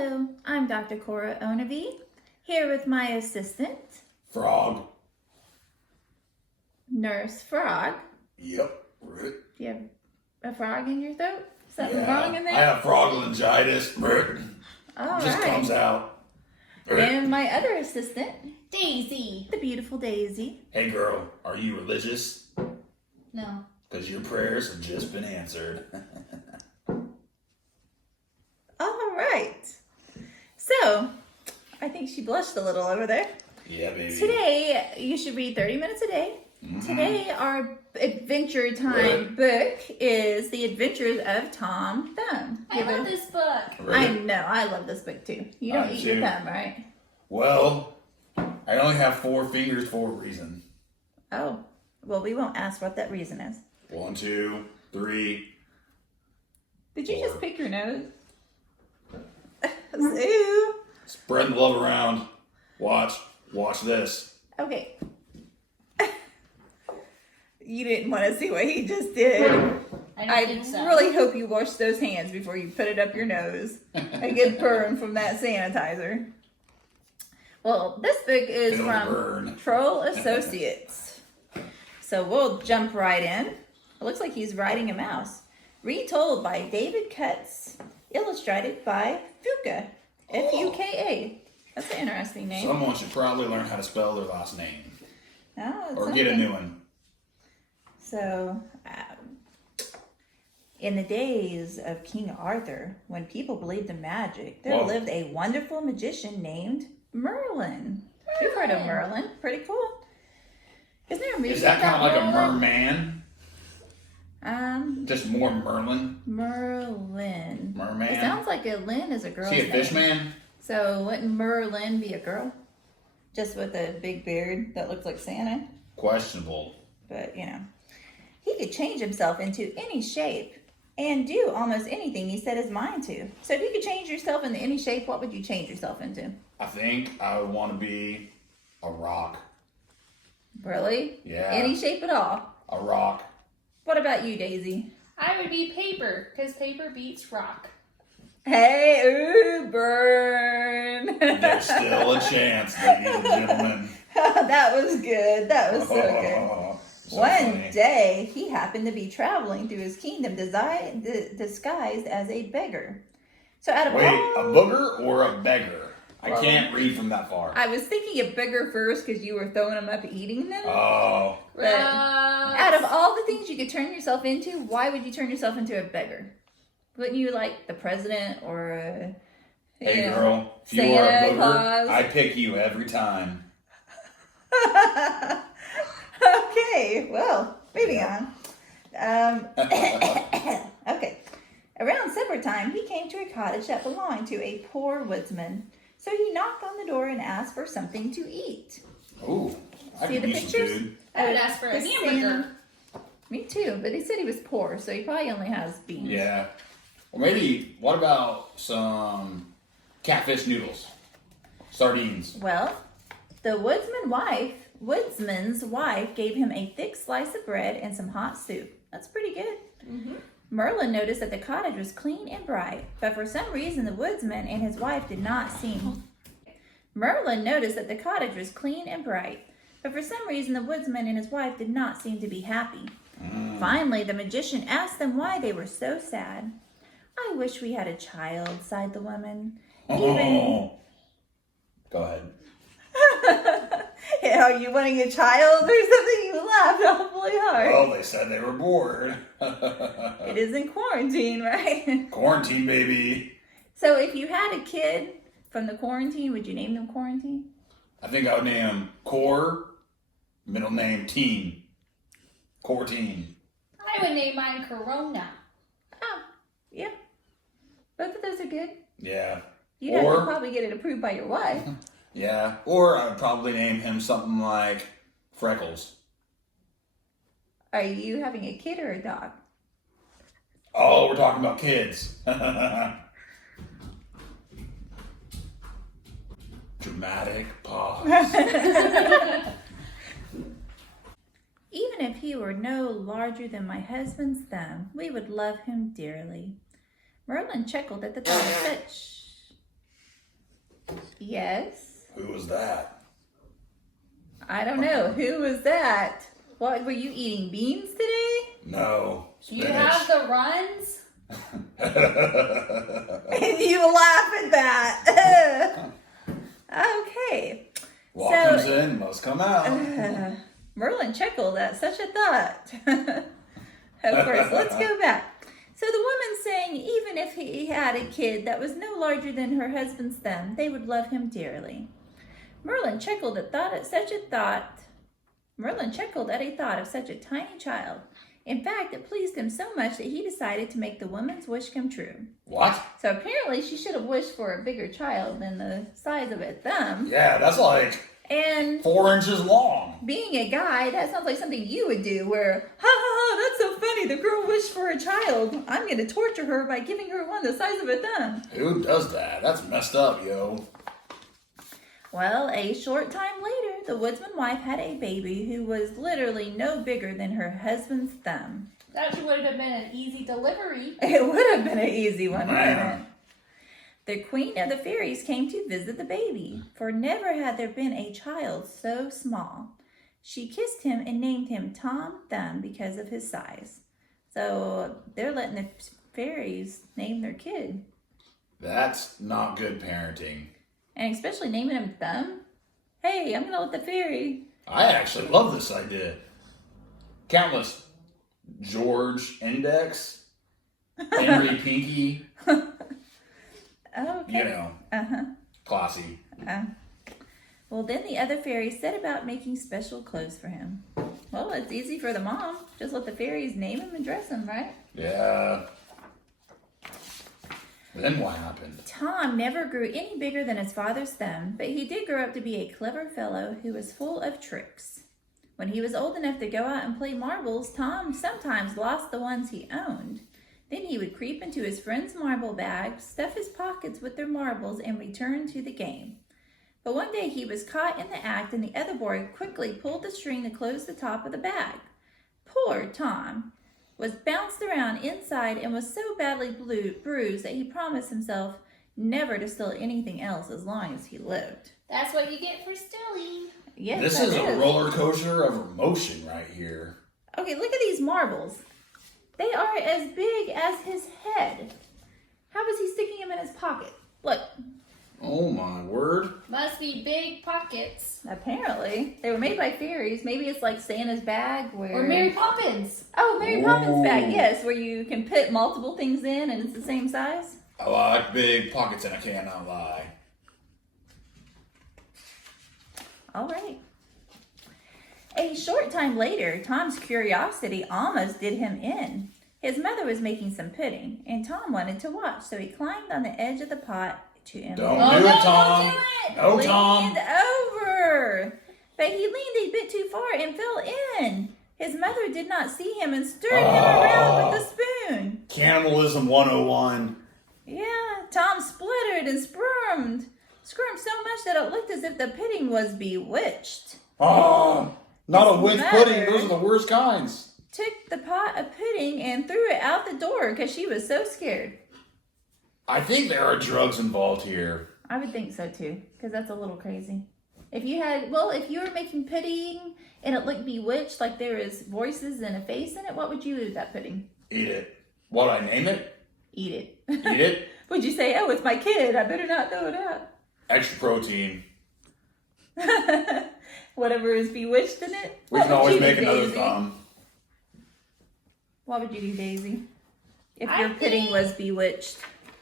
Hello, I'm Dr. Cora Onavie, here with my assistant, Frog. Nurse Frog. Yep. Right. Do you have a frog in your throat? Something wrong in there? I have frog laryngitis. All Just right. comes out. And my other assistant, Daisy. the beautiful Daisy. Hey girl, are you religious? No. Because your prayers have just been answered. All right. So, I think she blushed a little over there. Yeah, baby. Today, you should read 30 minutes a day. Mm-hmm. Today, our Adventure Time book is The Adventures of Tom Thumb. I love this book. Really? I know, I love this book too. You don't I eat do. your thumb, right? Well, I only have 4 fingers for a reason. Oh, well, we won't ask what that reason is. 1, 2, 3. Did you 4. just pick your nose? Ew. Spreading the love around. Watch this. Okay. You didn't want to see what he just did. I think so. really hope you wash those hands before you put it up your nose. A good burn from that sanitizer. Well, this book is Feel the from burn. Troll Associates. So we'll jump right in. It looks like he's riding a mouse. Retold by David Cutts. Illustrated by Fuka. F-U-K-A. That's an interesting name. Someone should probably learn how to spell their last name. Oh, it's Or get a something. new one. So, in the days of King Arthur, when people believed in magic, there Whoa. lived a wonderful magician named Merlin. You've heard of Merlin. Pretty cool. Isn't there a movie Is that kind of like a Merlin? merman? Just more Merlin? Merlin. Merman? It sounds like a Lynn is a girl's Is he a name. fish man? So wouldn't Merlin be a girl? Just with a big beard that looks like Santa? Questionable. But, you know. He could change himself into any shape and do almost anything he set his mind to. So if you could change yourself into any shape, what would you change yourself into? I think I would want to be a rock. Really? Yeah. Any shape at all? A rock. What about you, Daisy? I would be paper, because paper beats rock. Hey, ooh, burn. There's still a chance, ladies and gentlemen. That was good. That was so good. So One funny. day, he happened to be traveling through his kingdom disguised as a beggar. So out of Wait, all... a booger or a beggar? I Well- can't read from that far. I was thinking of beggar first because you were throwing them up eating them. Oh. But out of all the things you could turn yourself into, why would you turn yourself into a beggar? Wouldn't you like the president or a... Hey girl, if you are a Santa booger, Claus? I pick you every time. Okay, well, moving on. Okay. Around supper time, he came to a cottage that belonged to a poor woodsman. So he knocked on the door and asked for something to eat. Ooh, I See could the use some pictures? food. I would ask for a The hamburger. Santa- Me too, but he said he was poor, so he probably only has beans. Yeah. Or maybe, what about some catfish noodles? Sardines. Well, the woodsman's wife gave him a thick slice of bread and some hot soup. That's pretty good. Mm-hmm. Merlin noticed that the cottage was clean and bright, but for some reason the woodsman and his wife did not seem... Merlin noticed that the cottage was clean and bright, but for some reason the woodsman and his wife did not seem to be happy. Finally, the magician asked them why they were so sad. "I wish we had a child," sighed the woman. Oh. Go ahead. Are you wanting a child or something? You laughed awfully hard. Well, they said they were bored. It is in quarantine, right? Quarantine, baby. So if you had a kid from the quarantine, would you name them Quarantine? I think I would name him Core, middle name Teen. Core-teen. I would name mine Corona. Oh, yeah. Both of those are good. Yeah. You'd have to Or- probably get it approved by your wife. Yeah. Or I would probably name him something like Freckles. Are you having a kid or a dog? Oh, we're talking about kids. Dramatic pause. Even if he were no larger than my husband's thumb, we would love him dearly. Merlin chuckled at the thought of such Yes. Who was that? I don't know. Who was that? What, were you eating beans today? No. Do you Spinach. have the runs? And you laugh at that. Okay. What So- comes in must come out. Merlin chuckled at such a thought. Of course, let's go back. So the woman saying, even if he had a kid that was no larger than her husband's thumb, they would love him dearly. Merlin chuckled at a thought of such a tiny child. In fact, it pleased him so much that he decided to make the woman's wish come true. What? So apparently she should have wished for a bigger child than the size of a thumb. Yeah, that's like And 4 inches long. being a guy, that sounds like something you would do where, ha ha ha, that's so funny, the girl wished for a child. I'm going to torture her by giving her one the size of a thumb. Who does that? That's messed up, yo. Well, a short time later, the woodsman wife had a baby who was literally no bigger than her husband's thumb. That would have been an easy delivery. It would have been an easy one, wouldn't Man. it? The queen of the fairies came to visit the baby, for never had there been a child so small. She kissed him and named him Tom Thumb because of his size. So they're letting the fairies name their kid. That's not good parenting. And especially naming him Thumb. Hey, I'm going to let the fairy. I actually love this idea. Countless. George Index, Henry Pinky, Oh, okay. you know, Uh-huh. classy. Well, then the other fairies set about making special clothes for him. Well, it's easy for the mom. Just let the fairies name him and dress him, right? Yeah. Then what happened? Tom never grew any bigger than his father's thumb, but he did grow up to be a clever fellow who was full of tricks. When he was old enough to go out and play marbles, Tom sometimes lost the ones he owned. Then he would creep into his friend's marble bag, stuff his pockets with their marbles, and return to the game. But one day he was caught in the act, and the other boy quickly pulled the string to close the top of the bag. Poor Tom was bounced around inside and was so badly bruised that he promised himself never to steal anything else as long as he lived. That's what you get for stealing. Yes, This that is a roller coaster of emotion right here. Okay, look at these marbles. They are as big as his head. How was he sticking them in his pocket? Look, Oh my word. Must be big pockets. apparently they were made by fairies. Maybe it's like Santa's bag where... Or Mary Poppins. Oh, Mary Poppins bag, Ooh. yes, where you can put multiple things in and it's the same size. I like big pockets and I cannot lie. All right. A short time later, Tom's curiosity almost did him in. His mother was making some pudding, and Tom wanted to watch, so he climbed on the edge of the pot to Don't Oh, do no, it, Tom. don't do it. No, Tom. Leaned over. But he leaned a bit too far and fell in. His mother did not see him and stirred him around with the spoon. Cannibalism 101. Yeah, Tom spluttered and squirmed so much that it looked as if the pudding was bewitched. Oh, not a His whipped mother- pudding. Those are the worst kinds. Took the pot of pudding and threw it out the door because she was so scared. I think there are drugs involved here. I would think so too, because that's a little crazy. If you were making pudding and it looked bewitched, like there is voices and a face in it, what would you do with that pudding? Eat it. What, I name it? Eat it. Eat it? Would you say, oh, it's my kid, I better not throw it out? Extra protein. Whatever is bewitched in it? We What can would always you do, make another Daisy? thumb. What would you do, Daisy? If I your pudding think- was bewitched?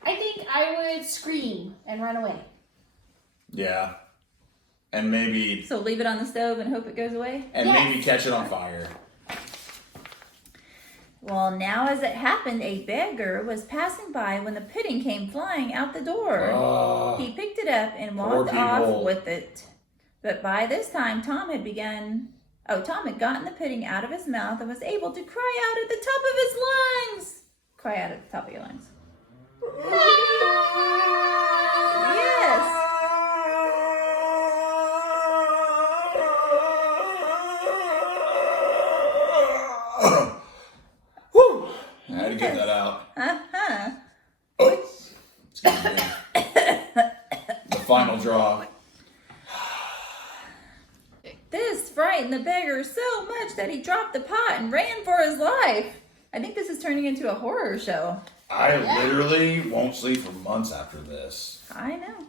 I think I would scream and run away. Yeah. And maybe So leave it on the stove and hope it goes away? Yes. catch it on fire. Well, now as it happened, a beggar was passing by when the pudding came flying out the door. He picked it up and Poor walked off people. with it. But by this time, Tom had gotten the pudding out of his mouth and was able to cry out at the top of his lungs. Cry out at the top of your lungs. Yes. Whew. I had to get that out. Uh-huh. Oh. Excuse me. The final draw. This frightened the beggar so much that he dropped the pot and ran for his life. I think this is turning into a horror show. I literally won't sleep for months after this. I know.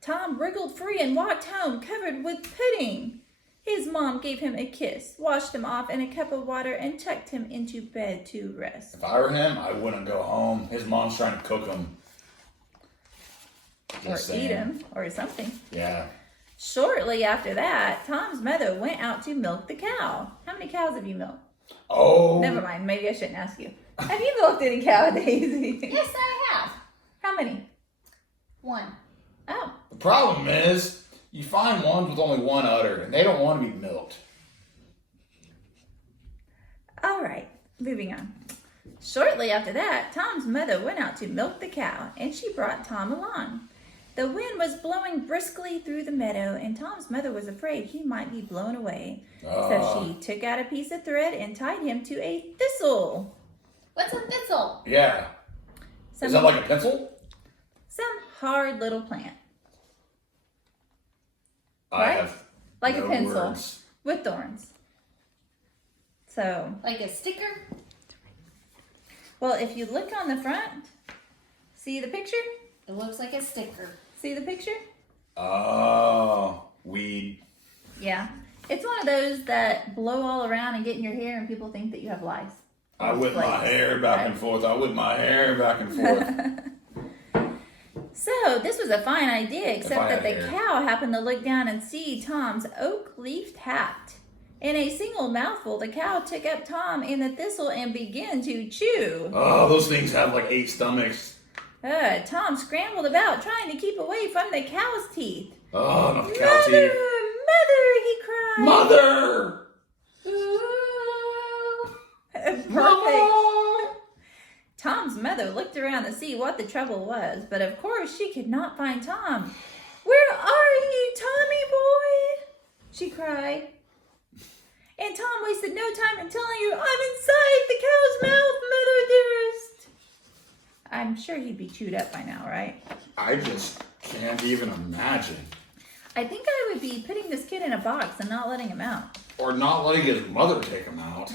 Tom wriggled free and walked home covered with pudding. His mom gave him a kiss, washed him off in a cup of water, and tucked him into bed to rest. If I were him, I wouldn't go home. His mom's trying to cook him. Or eat him, or something. Yeah. Shortly after that, Tom's mother went out to milk the cow. How many cows have you milked? Oh. Never mind. Maybe I shouldn't ask you. Have you milked any cow, Daisy? Yes, I have. How many? 1. Oh. The problem is, you find ones with only one udder, and they don't want to be milked. All right. Moving on. Shortly after that, Tom's mother went out to milk the cow, and she brought Tom along. The wind was blowing briskly through the meadow, and Tom's mother was afraid he might be blown away. So she took out a piece of thread and tied him to a thistle. What's a thistle? Yeah. Is that like a pencil? Some hard little plant. I Right? have Like no a pencil words. with thorns. So, Like a sticker? well, if you look on the front, see the picture? It looks like a sticker. See the picture? Oh, weed. Yeah. It's one of those that blow all around and get in your hair and people think that you have lice. I whip my hair back and forth. I whip my hair back and forth. So, this was a fine idea, except I that the had hair. cow happened to look down and see Tom's oak-leafed hat. In a single mouthful, the cow took up Tom in the thistle and began to chew. Oh, those things have like 8 stomachs. Tom scrambled about, trying to keep away from the cow's teeth. Oh, not the cow Mother, teeth. mother, he cried. Mother! Ooh. Perfect. Mama! Tom's mother looked around to see what the trouble was, but of course she could not find Tom. Where are you, Tommy boy? She cried. And Tom wasted no time in telling you, I'm inside the cow's mouth, mother dearest. I'm sure he'd be chewed up by now, right? I just can't even imagine. I think I would be putting this kid in a box and not letting him out. Or not letting his mother take him out.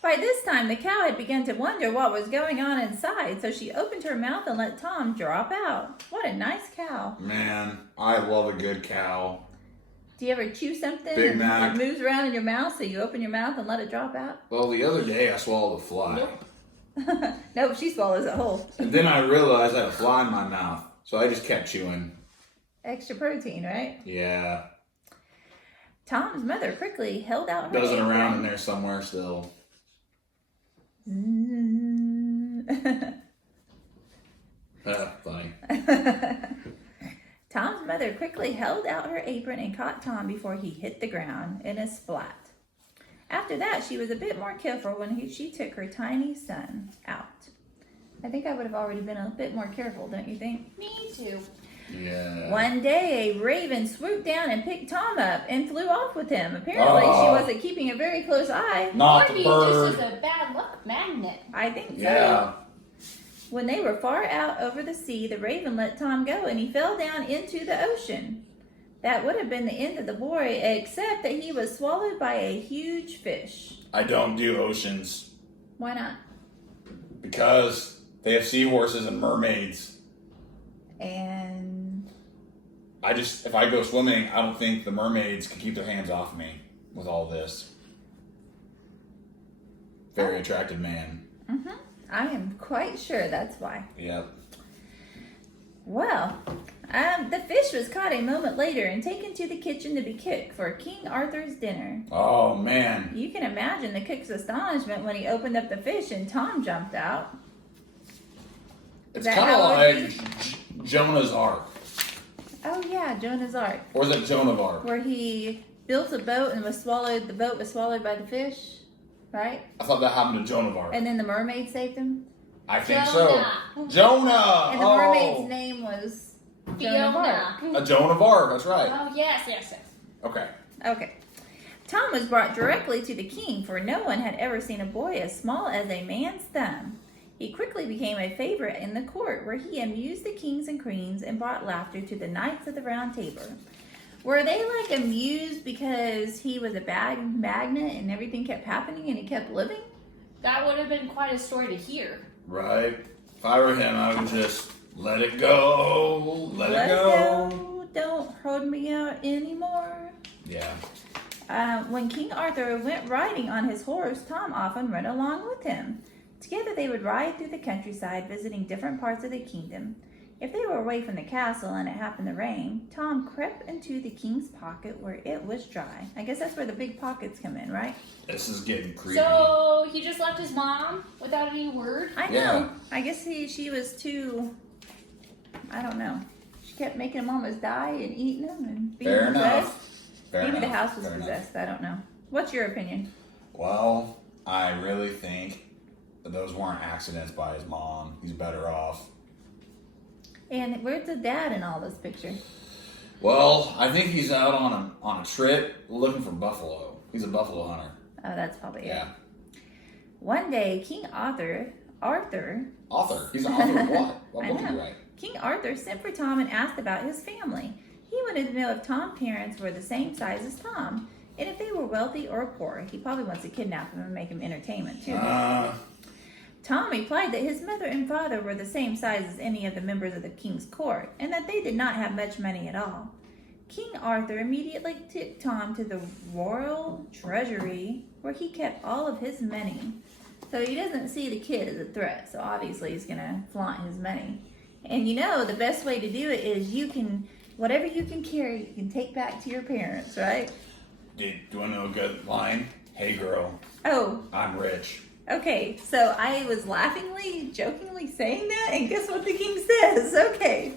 By this time, the cow had begun to wonder what was going on inside, so she opened her mouth and let Tom drop out. What a nice cow. Man, I love a good cow. Do you ever chew something Big and Mac. it moves around in your mouth, so you open your mouth and let it drop out? Well, the other day I swallowed a fly. Nope, she swallows it whole. And then I realized I had a fly in my mouth. So I just kept chewing. Extra protein, right? Yeah. Tom's mother quickly held out her Buzzing apron. around in there somewhere still. Funny. Tom's mother quickly held out her apron and caught Tom before he hit the ground in a splat. After that, she was a bit more careful when she took her tiny son out. I think I would have already been a bit more careful, don't you think? Me too. Yeah. One day, a raven swooped down and picked Tom up and flew off with him. Apparently, she wasn't keeping a very close eye. Not Or the he bird. just is a bad luck magnet. I think so. Yeah. When they were far out over the sea, the raven let Tom go and he fell down into the ocean. That would have been the end of the boy, except that he was swallowed by a huge fish. I don't do oceans. Why not? Because they have seahorses and mermaids. And if I go swimming, I don't think the mermaids can keep their hands off me with all this. Very attractive man. I am quite sure that's why. Yep. Well, the fish was caught a moment later and taken to the kitchen to be cooked for King Arthur's dinner. Oh, man. You can imagine the cook's astonishment when he opened up the fish and Tom jumped out. It's that kind how of it would like Jonah's Ark. Oh yeah, Jonah's Ark, Or is it Joan of Arc? where he built a boat and the boat was swallowed by the fish, right? I thought that happened to Joan of Arc. And then the mermaid saved him. I think Jonah. so. Jonah! And the mermaid's name was Joan of Arc. Fiona. A Joan of Arc, that's right. Oh, yes. Okay. Okay. Tom was brought directly to the king, for no one had ever seen a boy as small as a man's thumb. He quickly became a favorite in the court, where he amused the kings and queens and brought laughter to the knights of the Round Table. Were they like amused because he was a bad magnet and everything kept happening and he kept living? That would have been quite a story to hear. Right. If I were him, I would just let it go. Let it go. Don't hold me out anymore. Yeah. When King Arthur went riding on his horse, Tom often rode along with him. Together they would ride through the countryside, visiting different parts of the kingdom. If they were away from the castle and it happened to rain, Tom crept into the king's pocket where it was dry. I guess that's where the big pockets come in, right? This is getting creepy. So he just left his mom without any word? I know. Yeah. I guess she was too, I don't know. She kept making them almost die and eating them and being Fair possessed. enough. Fair Maybe enough. the house was Fair enough. possessed. I don't know. What's your opinion? Well, I really think that those weren't accidents by his mom. He's better off. And where's the dad in all this picture? Well, I think he's out on a trip looking for buffalo. He's a buffalo hunter. Oh, that's probably Yeah. it. One day, King Arthur. Author. He's an author of what? What I book did he know. write? King Arthur sent for Tom and asked about his family. He wanted to know if Tom's parents were the same size as Tom, and if they were wealthy or poor. He probably wants to kidnap him and make him entertainment too. Tom replied that his mother and father were the same size as any of the members of the king's court, and that they did not have much money at all. King Arthur immediately took Tom to the royal treasury, where he kept all of his money. So he doesn't see the kid as a threat, so obviously he's going to flaunt his money. And you know, the best way to do it is whatever you can carry, you can take back to your parents, right? Do you want to know a good line? Hey, girl. Oh, I'm rich. okay, so I was jokingly saying that, and guess what the king says? Okay,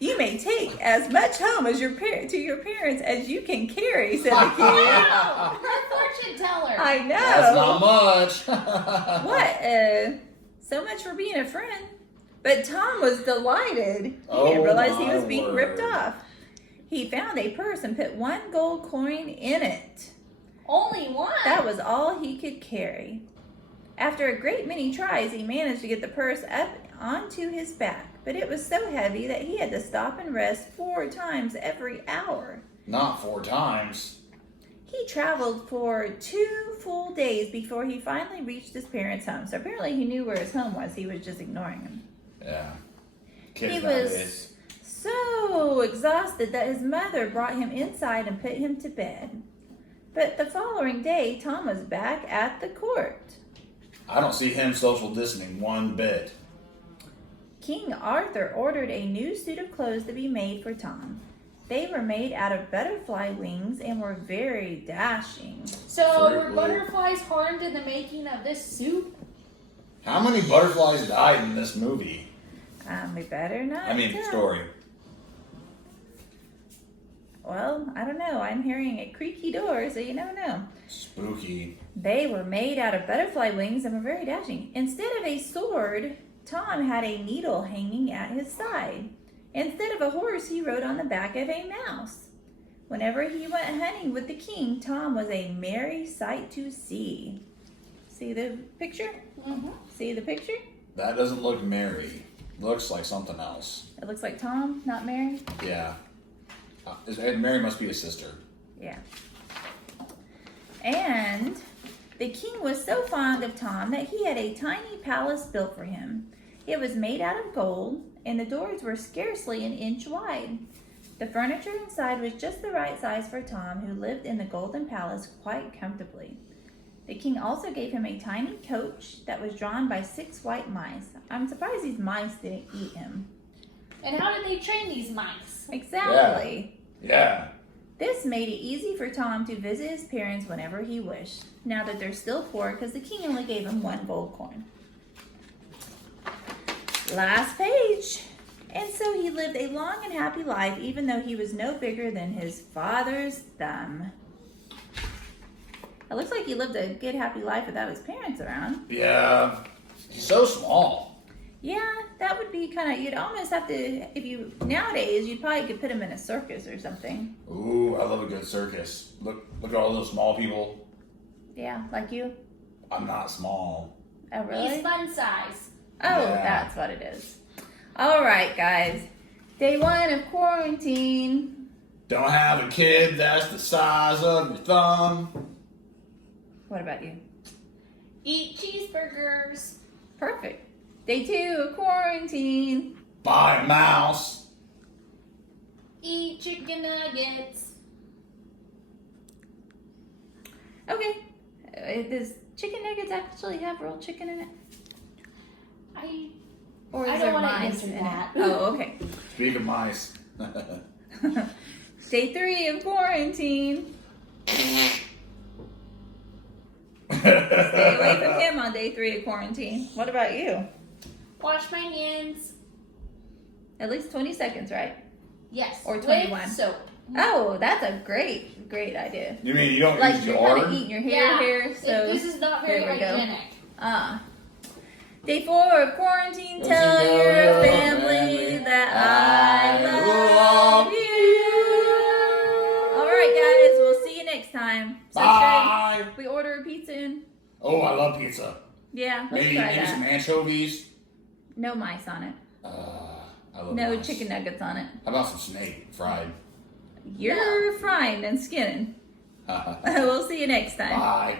you may take as much home as to your parents as you can carry, said the king. Wow, her fortune teller. I know. That's not much. What? So much for being a friend. But Tom was delighted. He Oh, didn't realize he my was being ripped word. off. He found a purse and put one gold coin in it. Only one? That was all he could carry. After a great many tries, he managed to get the purse up onto his back, but it was so heavy that he had to stop and rest 4 times every hour. Not 4 times. He traveled for 2 full days before he finally reached his parents' home. So apparently he knew where his home was. He was just ignoring him. Yeah. Kids He nowadays. was so exhausted that his mother brought him inside and put him to bed. But the following day, Tom was back at the court. I don't see him social distancing one bit. King Arthur ordered a new suit of clothes to be made for Tom. They were made out of butterfly wings and were very dashing. So Fruit were Loop. butterflies harmed in the making of this suit? How many butterflies died in this movie? We better not. tell. Story. Well, I don't know. I'm hearing a creaky door, so you never know. Spooky. They were made out of butterfly wings and were very dashing. Instead of a sword, Tom had a needle hanging at his side. Instead of a horse, he rode on the back of a mouse. Whenever he went hunting with the king, Tom was a merry sight to see. See the picture? Mm-hmm. See the picture? That doesn't look merry. Looks like something else. It looks like Tom, not Mary. Yeah. Mary must be his sister. Yeah. And the king was so fond of Tom that he had a tiny palace built for him. It was made out of gold, and the doors were scarcely an inch wide. The furniture inside was just the right size for Tom, who lived in the golden palace quite comfortably. The king also gave him a tiny coach that was drawn by 6 white mice. I'm surprised these mice didn't eat him. And how did they train these mice? Exactly. Yeah. This made it easy for Tom to visit his parents whenever he wished, now that they're still poor because the king only gave him 1 gold coin. Last page. And so he lived a long and happy life, even though he was no bigger than his father's thumb. It looks like he lived a good, happy life without his parents around. Yeah. He's so small. Yeah, that would be kind of, you'd almost have to, nowadays, you probably could put him in a circus or something. Ooh, I love a good circus. Look at all those small people. Yeah, like you. I'm not small. Oh, really? He's fun size. Oh, Yeah. that's what it is. All right, guys. Day 1 of quarantine. Don't have a kid that's the size of your thumb. What about you? Eat cheeseburgers. Perfect. Day 2 of quarantine. Buy a mouse. Eat chicken nuggets. Okay. Does chicken nuggets actually have real chicken in it? Or is I there don't want to mice answer in that. it? Oh, okay. Speak of mice. Day 3 of quarantine. Stay away from him on day 3 of quarantine. What about you? Wash my hands. At least 20 seconds, right? Yes. Or 21. With soap. Oh, that's a great idea. You mean you don't Like use you're kind of deodorant? eating your hair here, so this is not very there we go. hygienic. Day 4 of quarantine. Tell your family that I love you. All right, guys. We'll see you next time. Bye. Should we order a pizza in? Oh, I love pizza. Yeah, let's Maybe try that. some anchovies. No mice on it. I love No mice. chicken nuggets on it. How about some snake fried? You're frying and skinning. We'll see you next time. Bye.